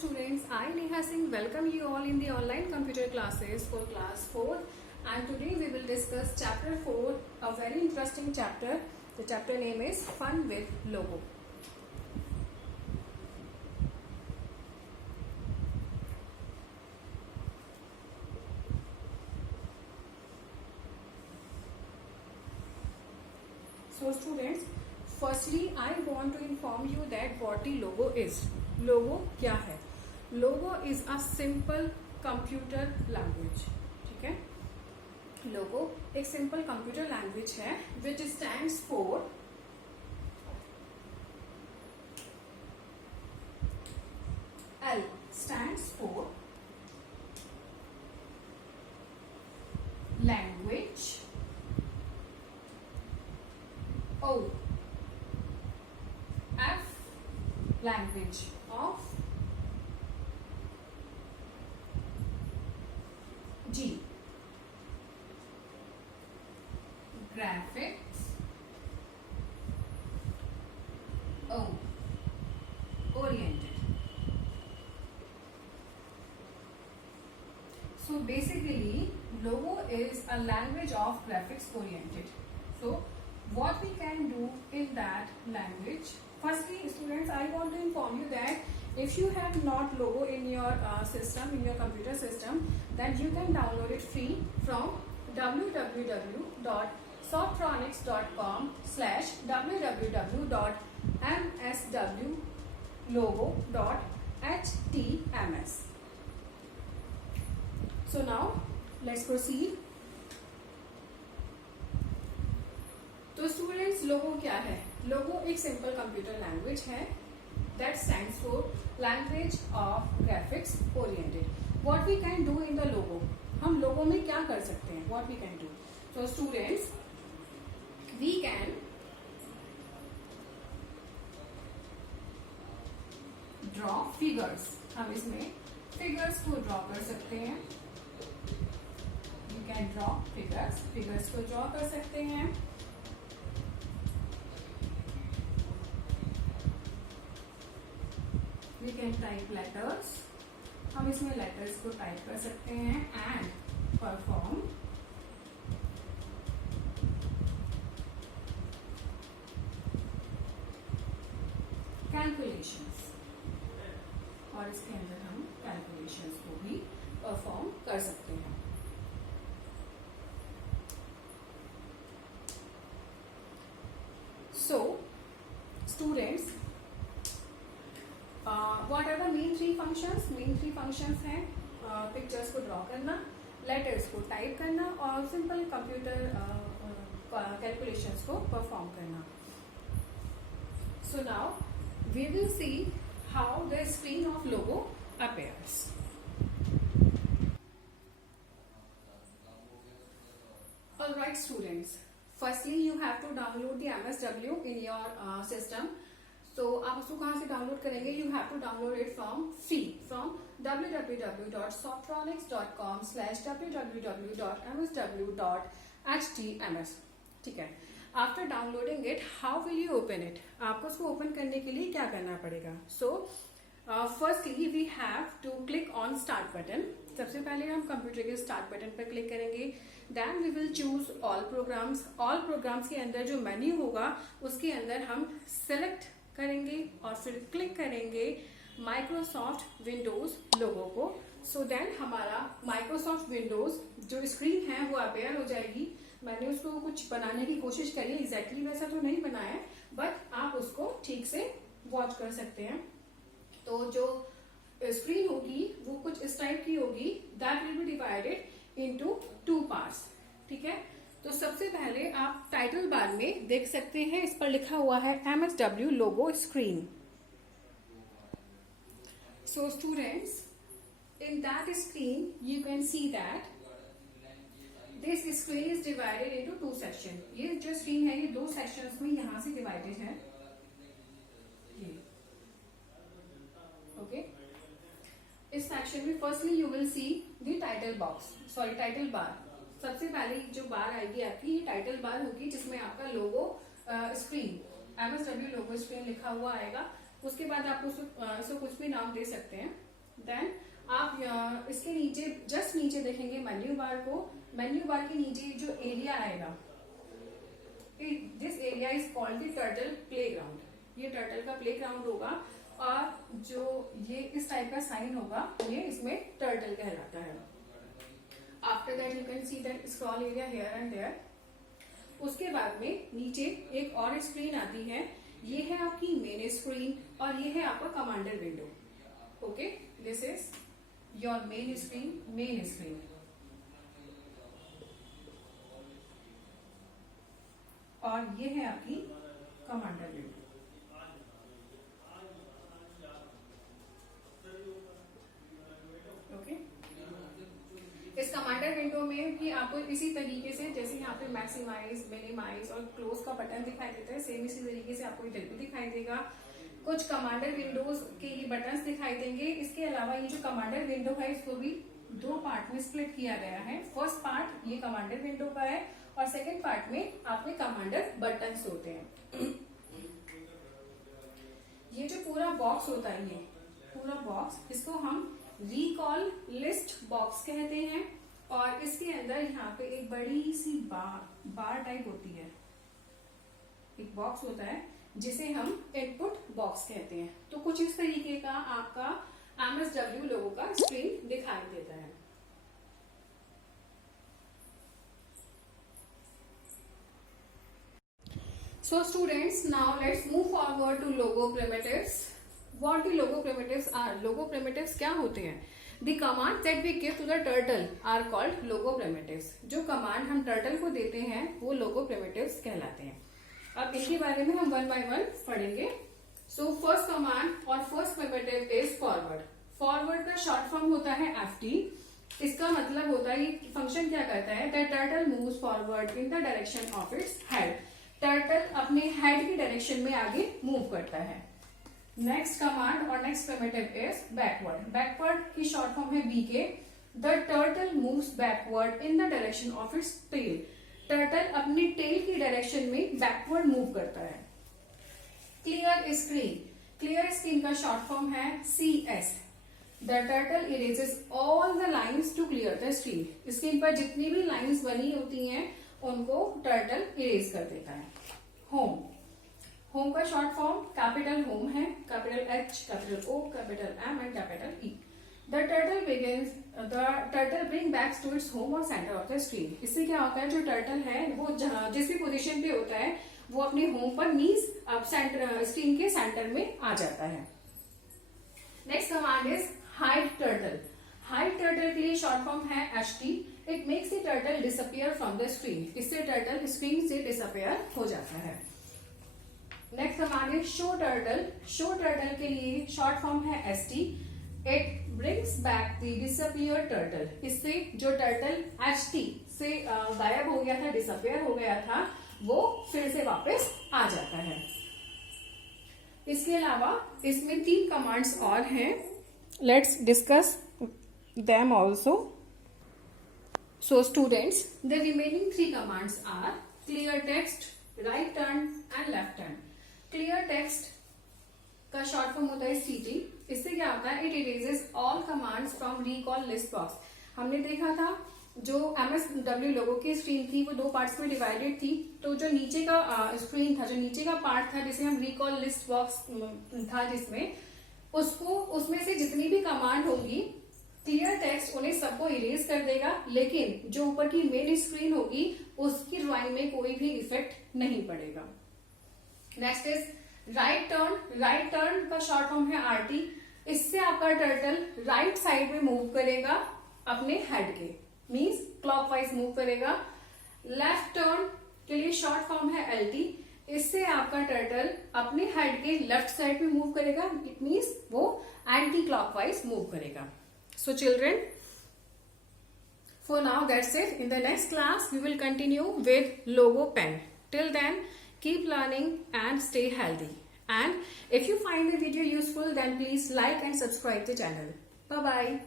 students, I Neha Singh welcome you all in the online computer classes for class 4, and today we will discuss chapter 4, a very interesting chapter. The chapter name is Fun with Logo. So students, firstly I want to inform you that what the logo is. Logo क्या है? Logo is a simple computer language. ठीक है? Logo एक simple computer language है which stands for L stands for language, O F language of, G graphics, O oriented. So basically logo is a language of graphics oriented. So what we can do in that language, firstly students I want to inform you that if you have not logo in your system, in your computer system, then you can download it free from www.softronix.com/www.mswlogo.htms. So now let's proceed. तो students लोगो क्या है? लोगो एक simple computer language है that stands for language of graphics oriented. What we can do in the logo? हम लोगो में क्या कर सकते हैं? What we can do? So students, we can draw figures. हम इसमें figures को draw कर सकते हैं. We can draw figures को draw कर सकते हैं. We can type letters. हम इसमें letters को type कर सकते हैं and perform calculations. और इसके अंदर हम calculations को भी perform कर सकते हैं. So students, what are the main three functions? Main three functions हैं पिक्चर्स को ड्रॉ करना, लेटर्स को टाइप करना और सिंपल कंप्यूटर कैलकुलेशंस को परफॉर्म करना. So now we will see how the screen of Logo appears. All right students, firstly you have to download the MSW in your system. तो आप उसको कहाँ से डाउनलोड करेंगे? You have to download it from www.softronix.com/www.msw.htms. ठीक है. After downloading it, how will you open it? आपको उसको ओपन करने के लिए क्या करना पड़ेगा? So firstly we have to click on start button. सबसे पहले हम कंप्यूटर के स्टार्ट बटन पर क्लिक करेंगे. Then we will choose all programs. All programs के अंदर जो मेन्यू होगा उसके अंदर हम सिलेक्ट करेंगे और फिर क्लिक करेंगे माइक्रोसॉफ्ट विंडोज लोगो को. सो देन हमारा माइक्रोसॉफ्ट विंडोज जो स्क्रीन है वो अपेयर हो जाएगी. मैंने उसको कुछ बनाने की कोशिश करी है, एग्जैक्टली वैसा तो नहीं बनाया है, बट आप उसको ठीक से वॉच कर सकते हैं. तो जो स्क्रीन होगी वो कुछ इस टाइप की होगी. That will be divided into 2 parts. ठीक है. तो सबसे पहले आप टाइटल बार में देख सकते हैं, इस पर लिखा हुआ है MSW logo screen. So students, in that screen you can see that this screen is divided into 2 section. ये जो स्क्रीन है ये 2 सेक्शंस में यहां से डिवाइडेड है. ये ओके. इस सेक्शन में firstly you will see the title box, sorry title bar. सबसे पहले जो बार आएगी आपकी, ये टाइटल बार होगी जिसमें आपका लोगो स्क्रीन MSW लोगो स्क्रीन लिखा हुआ आएगा. उसके बाद आप उसको कुछ भी नाम दे सकते हैं. देन आप इसके नीचे जस्ट नीचे देखेंगे मेन्यू बार को। मेन्यू बार के नीचे जो एरिया आएगा, this area is called the turtle playground. ये टर्टल का प्लेग्राउंड होगा और जो ये इस टाइप का साइन होगा ये इसमें टर्टल कहलाता है। After that you can see that scroll area here and there. उसके बाद में नीचे एक और स्क्रीन आती है, ये है आपकी मेन स्क्रीन और ये है आपका commander window. Okay, this is your main screen और ये है आपकी कमांडर विंडो। ओके, इस कमांडर विंडो में भी आपको इसी तरीके से जैसे यहाँ पे मैक्सिमाइज, मिनिमाइज और क्लोज का बटन दिखाई देता है, सेम इसी तरीके से आपको इधर भी दिखाई देगा। कुछ कमांडर विंडोज के ये बटन्स दिखाई देंगे। इसके अलावा ये जो कमांडर विंडो है इसको भी दो पार्ट में स्प्लिट किया गया है। फर्स्ट पार्ट ये कमांडर विंडो का है और सेकेंड पार्ट में आपके कमांडर बटन्स होते हैं। ये जो पूरा बॉक्स होता है, ये पूरा बॉक्स, इसको हम रिकॉल लिस्ट बॉक्स कहते हैं और इसके अंदर यहाँ पे एक बड़ी सी बार टाइप होती है, एक बॉक्स होता है जिसे हम इनपुट बॉक्स कहते हैं। तो कुछ इस तरीके का आपका MSW लोगो का स्क्रीन दिखाई देता है। So students, now let's move forward to logo primitives. What the logo primitives are? Logo primitives क्या होते हैं? The commands that we give to the turtle are called logo primitives. जो कमांड हम turtle को देते हैं वो logo primitives कहलाते हैं। अब इनके बारे में हम वन बाय वन पढ़ेंगे। सो फर्स्ट कमांड और first primitive is forward. Forward का शॉर्ट फॉर्म होता है FT। इसका मतलब होता है, ये फंक्शन क्या करता है, that turtle moves forward in the direction of its head. Turtle अपने हेड की डायरेक्शन में आगे मूव करता है। नेक्स्ट कमांड और next primitive is backward. Backward की शॉर्ट फॉर्म है BK। The turtle moves backward in the direction of its tail. Turtle अपनी टेल की डायरेक्शन में बैकवर्ड मूव करता है। Clear screen. क्लियर स्क्रीन का शॉर्ट फॉर्म है CS। The turtle erases all the lines to clear the screen. Screen पर जितनी भी लाइन्स बनी होती हैं उनको टर्टल इरेज कर देता है। होम। होम का शॉर्ट फॉर्म कैपिटल होम है, capital H, capital O, capital M and capital E। The turtle bring back to its home or center of the screen। इससे क्या होता है, जो टर्टल है वो जिस भी पोजीशन पे होता है वो अपने होम पर मीन्स अब सेंटर स्क्रीन के सेंटर में आ जाता है। Next command is hide turtle. Hide turtle के लिए शॉर्ट फॉर्म है HT। It makes the turtle disappear from the screen. इससे टर्टल स्क्रीन से डिसअपियर हो जाता है। Next command is show turtle. Show turtle के लिए शॉर्ट फॉर्म है ST। It brings back the disappear turtle. इससे जो टर्टल HT से गायब हो गया था, डिसअपियर हो गया था, वो फिर से वापस आ जाता है। इसके अलावा इसमें 3 कमांड्स और हैं, let's discuss them also. So students, the remaining 3 commands are clear text, right turn and left turn. Clear text का शॉर्ट फॉर्म होता है CT। इससे क्या होता है, it erases all commands from recall list box. हमने देखा था जो MSW लोगो की स्क्रीन थी वो 2 पार्ट्स में डिवाइडेड थी। तो जो नीचे का स्क्रीन था, जो नीचे का पार्ट था जिसे हम रिकॉल लिस्ट बॉक्स था, जिसमें उसमें से जितनी भी कमांड होगी क्लियर टेक्स्ट उन्हें सबको इरेज कर देगा, लेकिन जो ऊपर की मेन स्क्रीन होगी उसकी ड्राइंग में कोई भी इफेक्ट नहीं पड़ेगा। Next is right turn. Right turn का शॉर्ट फॉर्म है RT। इससे आपका टर्टल राइट साइड में मूव करेगा अपने हेड के, मींस क्लॉकवाइज मूव करेगा। लेफ्ट टर्न के लिए शॉर्ट फॉर्म है LT। इससे आपका टर्टल अपने हेड के लेफ्ट साइड में मूव करेगा, इट मींस वो एंटी क्लॉकवाइज मूव करेगा। So children, for now that's it. In the next class we will continue with logo pen. Till then, keep learning and stay healthy. And if you find the video useful, then please like and subscribe the channel. Bye bye.